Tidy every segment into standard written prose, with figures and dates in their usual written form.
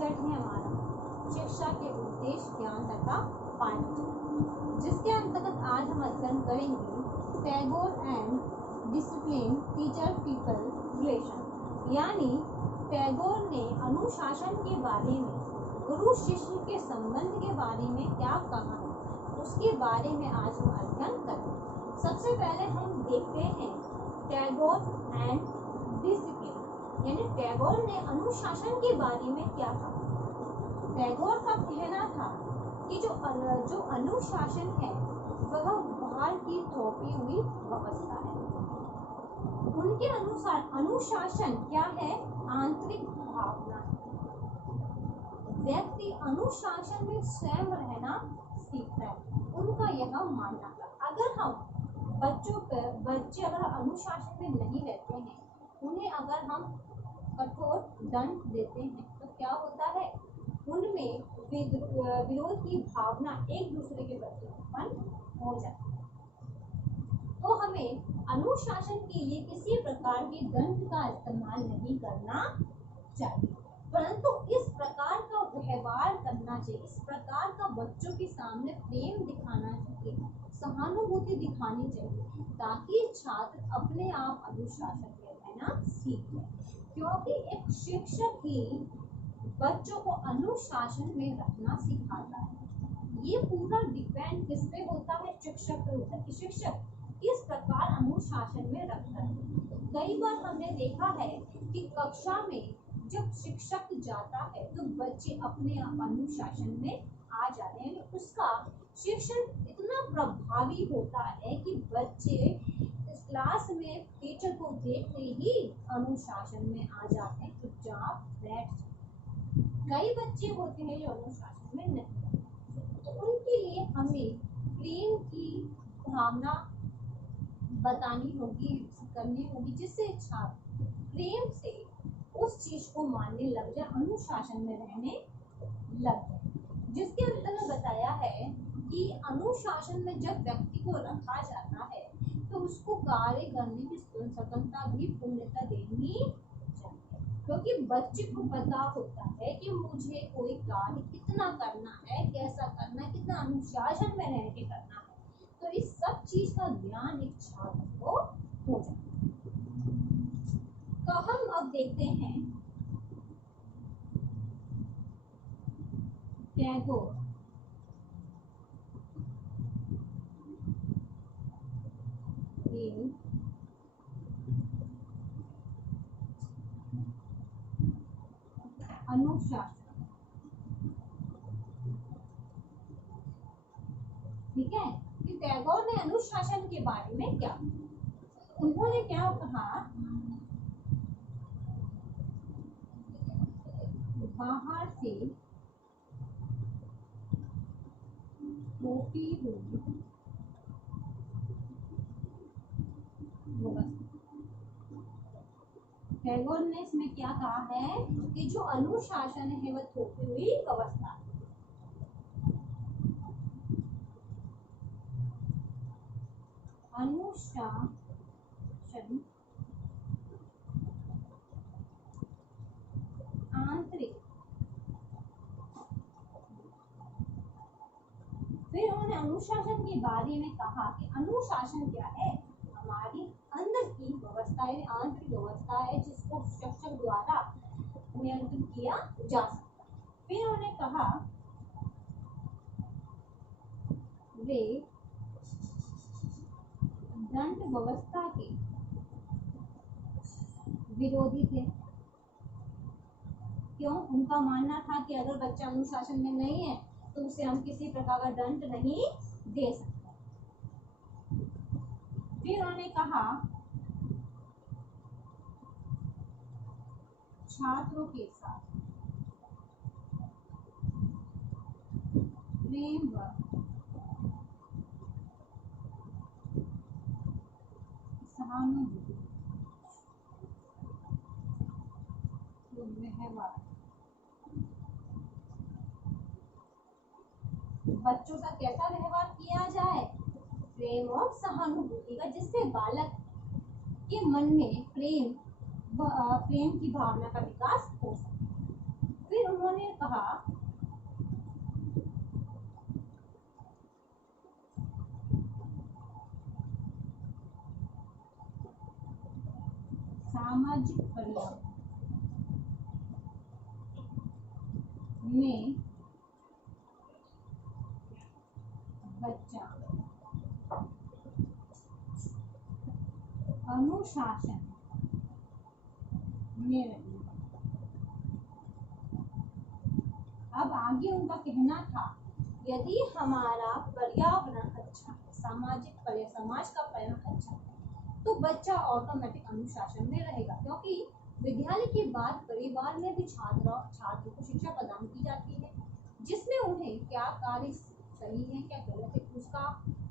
Subject है हमारा शिक्षा के उद्देश्य, ज्ञान तथा पाठ्यक्रम, जिसके अंतर्गत आज हम अध्ययन करेंगे Tagore and discipline teacher people relation. यानी टैगोर ने अनुशासन के बारे में, गुरु शिष्य के संबंध के बारे में क्या कहा, उसके बारे में आज हम अध्ययन करेंगे। सबसे पहले हम देखते हैं टैगोर एंड डिसिप्लिन, यानी टैगोर ने अनुशासन के बारे में क्या कहा। टैगोर का कहना था कि जो अनुशासन है वह बाहर की थोपी हुई व्यवस्था है। उनके अनुसार अनुशासन क्या है? आंतरिक भावना है। व्यक्ति अनुशासन में स्वयं रहना सीखता है, उनका यह मानना था। अगर हम बच्चे अगर अनुशासन में नहीं रहते हैं, उन्हें अगर हम कठोर दंड देते हैं तो क्या होता है? उनमें विरोध की भावना एक दूसरे के प्रति उत्पन्न हो जाती है। तो हमें अनुशासन के लिए किसी प्रकार के दंड का इस्तेमाल नहीं करना चाहिए, परंतु इस प्रकार का व्यवहार करना चाहिए, इस प्रकार का बच्चों के सामने प्रेम दिखाना चाहिए, सहानुभूति दिखानी चाहिए, ताकि छात्र अपने आप अनुशासन में रहना सीख जाए। क्योंकि एक शिक्षक ही बच्चों को अनुशासन में रखना सिखाता है। ये पूरा डिपेंड किस पे होता है? शिक्षक पे होता है कि शिक्षक किस प्रकार अनुशासन में रखता है। कई बार हमने देखा है कि कक्षा में जब शिक्षक जाता है तो बच्चे अपने आप अनुशासन में आ जाते हैं। उसका शिक्षण इतना प्रभावी होता है कि बच्चे क्लास में टीचर को देखते ही अनुशासन में आ जाते हैं, चुपचाप बैठ। कई बच्चे होते हैं जो अनुशासन में नहीं, तो उनके लिए हमें प्रेम की भावना बतानी होगी, करनी होगी, जिससे छात्र प्रेम से उस चीज को मानने लग जाए, अनुशासन में रहने लग जाए। जिसके अंतर्गत बताया है कि अनुशासन में जब व्यक्ति को रखा जाता है तो उसको कार्य करने की स्वतंत्रता भी पूर्णता देनी चाहिए, क्योंकि बच्चे को पता होता है कि मुझे कोई कार्य कितना करना है, कैसा करना है, कितना अनुशासन में रह के करना है। तो इस सब चीज का ज्ञान एक छात्र को हो जाता है। तो हम अब देखते हैं टैगोर अनुशासन। ठीक है, कि टैगोर ने अनुशासन के बारे में क्या, उन्होंने क्या कहा? बाहर से थोपी हुई व्यवस्था। टैगोर ने इसमें क्या कहा है कि जो अनुशासन है वह थोपी हुई व्यवस्था। अनुशासन आंतरिक। फिर उन्होंने अनुशासन के बारे में कहा कि अनुशासन क्या है? हमारी अंदर की व्यवस्था है, आंतरिक व्यवस्था है, जिसको शिक्षक द्वारा नियंत्रित किया जा सकता है। फिर उन्होंने कहा वे दंड व्यवस्था के विरोधी थे। क्यों? उनका मानना था कि अगर बच्चा अनुशासन में नहीं है तो उसे हम किसी प्रकार का दंड नहीं दे सकते। फिर उन्होंने कहा छात्रों के साथ प्रेम व सहानुभूति व्यवहार, बच्चों का कैसा व्यवहार किया जाए? प्रेम और सहानुभूति का, जिससे बालक के मन में प्रेम की भावना का विकास हो सके। फिर उन्होंने कहा सामाजिक पर्यावरण में बच्चा अनुशासन में रहे। अब आगे उनका कहना था, यदि हमारा पर्यावरण अच्छा है, समाज का पर्यावरण अच्छा है, तो बच्चा ऑटोमेटिक अनुशासन में रहेगा, क्योंकि विद्यालय के बाद परिवार में भी छात्र को शिक्षा प्रदान की जाती है, जिसमें उन्हें क्या कार्य सही है क्या गलत है उसका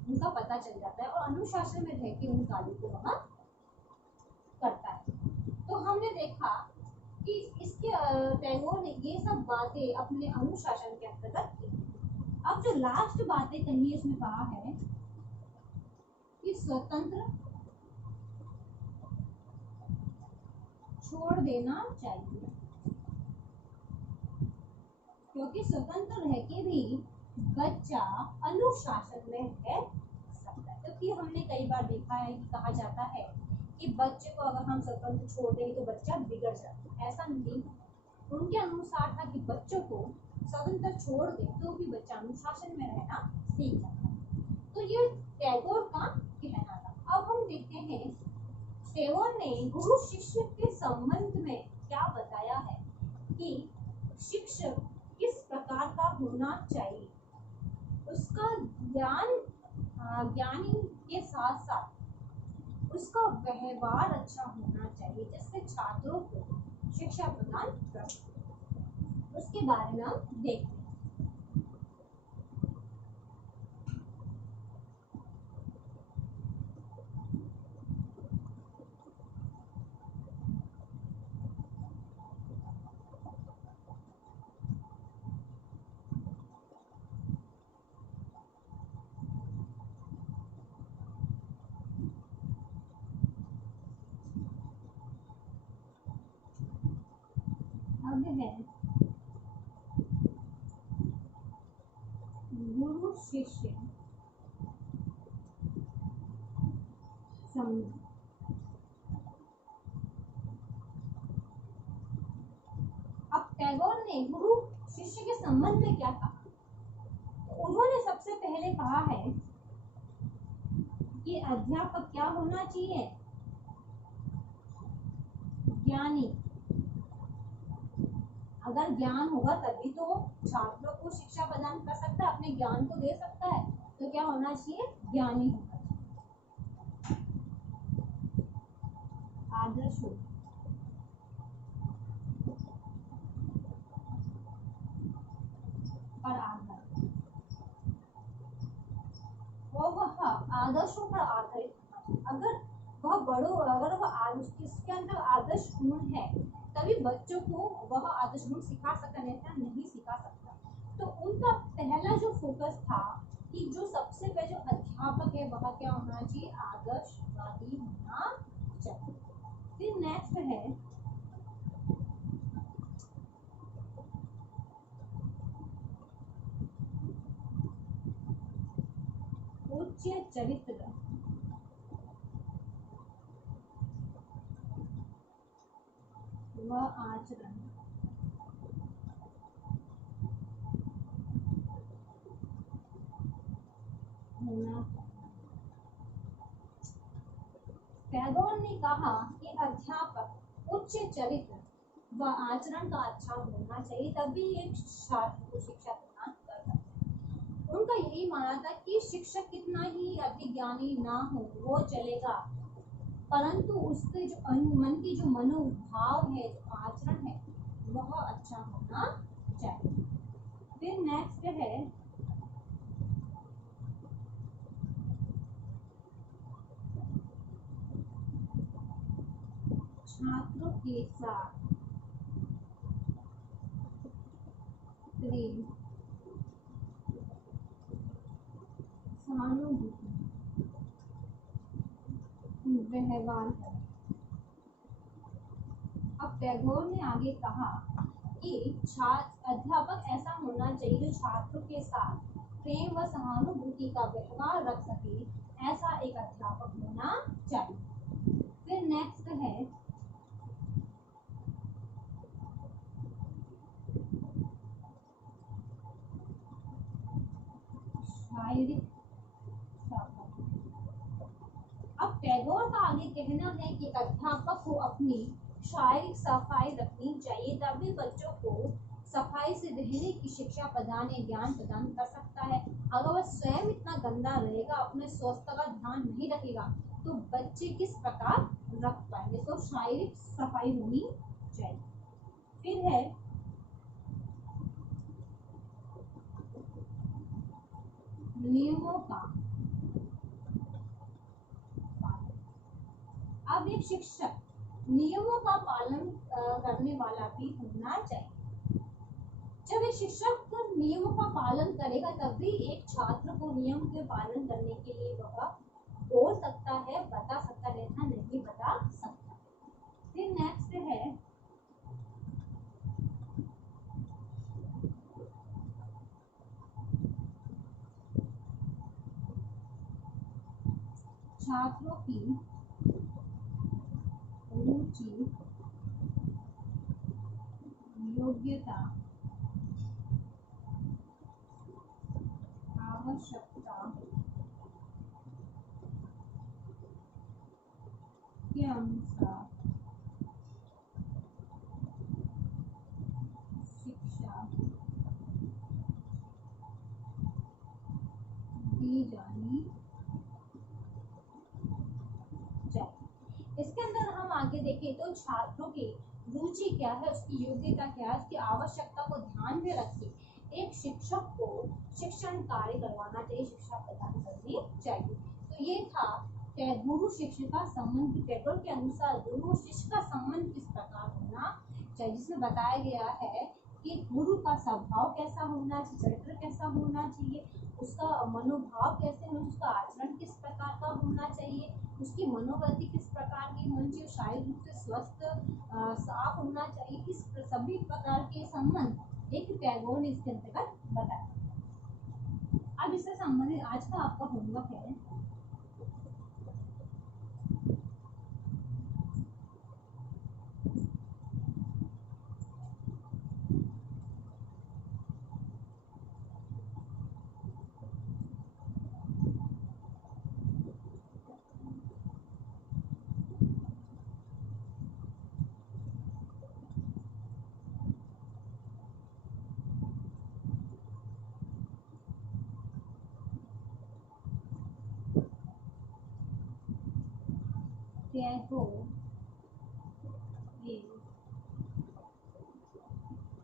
उनका पता चल जाता है और अनुशासन में रह के उन कार्यों को वह करता है। तो हमने देखा कि इसके टैगोर ने ये सब बातें अपने अनुशासन के अंतर्गत की। अब जो लास्ट बातें कही इसमें कहा है कि स्वतंत्र छोड़ देना चाहिए, क्योंकि स्वतंत्र रह के भी बच्चा अनुशासन में रह सकता है। क्योंकि हमने कई बार देखा है कि कहा जाता है कि बच्चे को अगर हम स्वतंत्र छोड़ दें तो बच्चा बिगड़ जाता है। ऐसा नहीं, उनके अनुसार था कि बच्चों को स्वतंत्र छोड़ दें तो भी बच्चा अनुशासन में रहना सीख जाता है। तो ये टैगोर का कहना था। अब हम देखते हैं टैगोर ने गुरु शिष्य के संबंध में क्या बताया है कि शिक्षक किस प्रकार का होना चाहिए, उसका ज्ञानी के साथ साथ उसका व्यवहार अच्छा होना चाहिए, जिससे छात्रों को शिक्षा प्रदान कर सके। उसके बारे में हम देखते हैं। अब है गुरु शिष्य संबंध। अब टैगोर ने गुरु शिष्य के संबंध में क्या कहा, उन्होंने सबसे पहले कहा है कि अध्यापक क्या होना चाहिए, ज्ञानी। अगर ज्ञान होगा तभी तो छात्रों को शिक्षा प्रदान कर सकता है, अपने ज्ञान को दे सकता है। तो क्या होना चाहिए, ज्ञानी होना चाहिए। आदर्श पर आधारित, वह आदर्शों पर आधारित होना चाहिए। अगर वह इसके अंदर आदर्श गुण है तभी बच्चों को वह आदर्श गुण सिखा सकता, नहीं सिखा सकता। तो उनका पहला जो फोकस था कि जो सबसे पहले जो अध्यापक है वह क्या होना चाहिए, आदर्शवादी होना चाहिए। फिर नेक्स्ट है उच्च चरित्र व आचरण होना। टैगोर ने कहा कि अध्यापक उच्च चरित्र व आचरण का अच्छा होना चाहिए, तभी एक छात्र को शिक्षा प्रदान कर सकते हैं। उनका यही मानना था कि शिक्षक कितना ही अभिज्ञानी ना हो वो चलेगा, परंतु उसके जो मन की जो मनोभाव है, जो आचरण है वह अच्छा होना चाहिए। फिर नेक्स्ट है छात्रों के साथ प्रेम, सहानुभूति, व्यवहार। अब टैगोर ने आगे कहा कि छात्र अध्यापक ऐसा होना चाहिए जो छात्रों के साथ प्रेम व सहानुभूति का व्यवहार रख सके, ऐसा एक अध्यापक होना चाहिए। फिर नेक्स्ट है शारीरिक सफाई। अब टैगोर का आगे कहना है कि अध्यापक को अपनी शारीरिक सफाई रखनी चाहिए, तभी बच्चों को सफाई से रहने की शिक्षा प्रदान या ज्ञान प्रदान कर सकता है। अगर वह स्वयं इतना गंदा रहेगा, अपने स्वास्थ्य का ध्यान नहीं रखेगा, तो बच्चे किस प्रकार रख पाएंगे। तो शारीरिक सफाई होनी चाहिए। फिर है नियमों का पालन। अब एक शिक्षक नियमों का पालन करने वाला भी होना चाहिए। जब एक शिक्षक नियमों का पालन करेगा, तभी एक छात्र को नियम के पालन करने के लिए वह बोल सकता है, बता सकता है, ऐसा नहीं बता सकता। फिर नेक्स्ट है छात्रों की रुचि, योग्यता, आवश्यकता के अनुसार शिक्षा दी जानी चाहिए। इसके अंदर हम आगे देखें तो छात्रों की रुचि क्या है, उसकी योग्यता क्या है, उसकी आवश्यकता को ध्यान में रख के एक शिक्षक को शिक्षण कार्य करवाना चाहिए, शिक्षा प्रदान करनी चाहिए। तो ये था गुरु शिष्य का संबंध। टैगोर के अनुसार गुरु शिष्य का संबंध किस प्रकार होना चाहिए, जिसमें बताया गया है कि गुरु का स्वभाव कैसा होना चाहिए, चरित्र कैसा होना चाहिए, उसका मनोभाव कैसे होना, उसका आचरण किस प्रकार का होना चाहिए, उसकी मनोवृत्ति किस प्रकार की होनी चाहिए, शारीरिक रूप से स्वस्थ साफ होना चाहिए, इस सभी प्रकार के संबंध एक टैगोर ने इसके अंतर्गत बताया। अब इससे संबंधित आज का आपका होमवर्क है टैगोर एक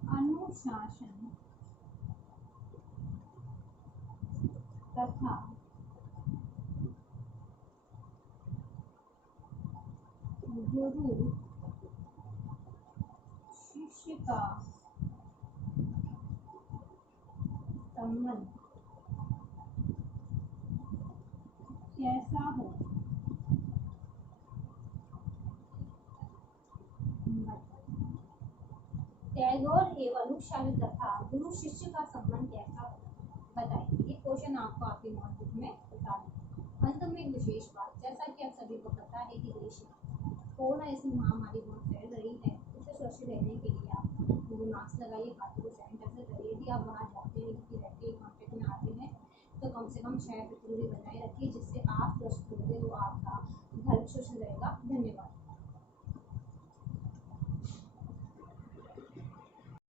अनुशासन तथा गुरु शिष्य का संबंध कैसा हो, टैगोर एवं अनुशासन तथा गुरु शिष्य का संबंध कैसा हो, बताइए। ये क्वेश्चन आपको आपके नोटबुक में बता दें। अंत में एक विशेष बात, जैसा कि आप सभी को पता है कि देश में कोरोना ऐसी महामारी बहुत फैल रही है, इससे सुरक्षित रहने के लिए आप मुझे मास्क लगाइए, हाथों को सैनिटाइजर करिए। यदि आप बाहर जाते हैं, किसी व्यक्ति के कॉन्टेक्ट में आते हैं, तो कम से कम 6 फीट दूरी बनाए रखिए, जिससे आप सुरक्षित होंगे, वो आपका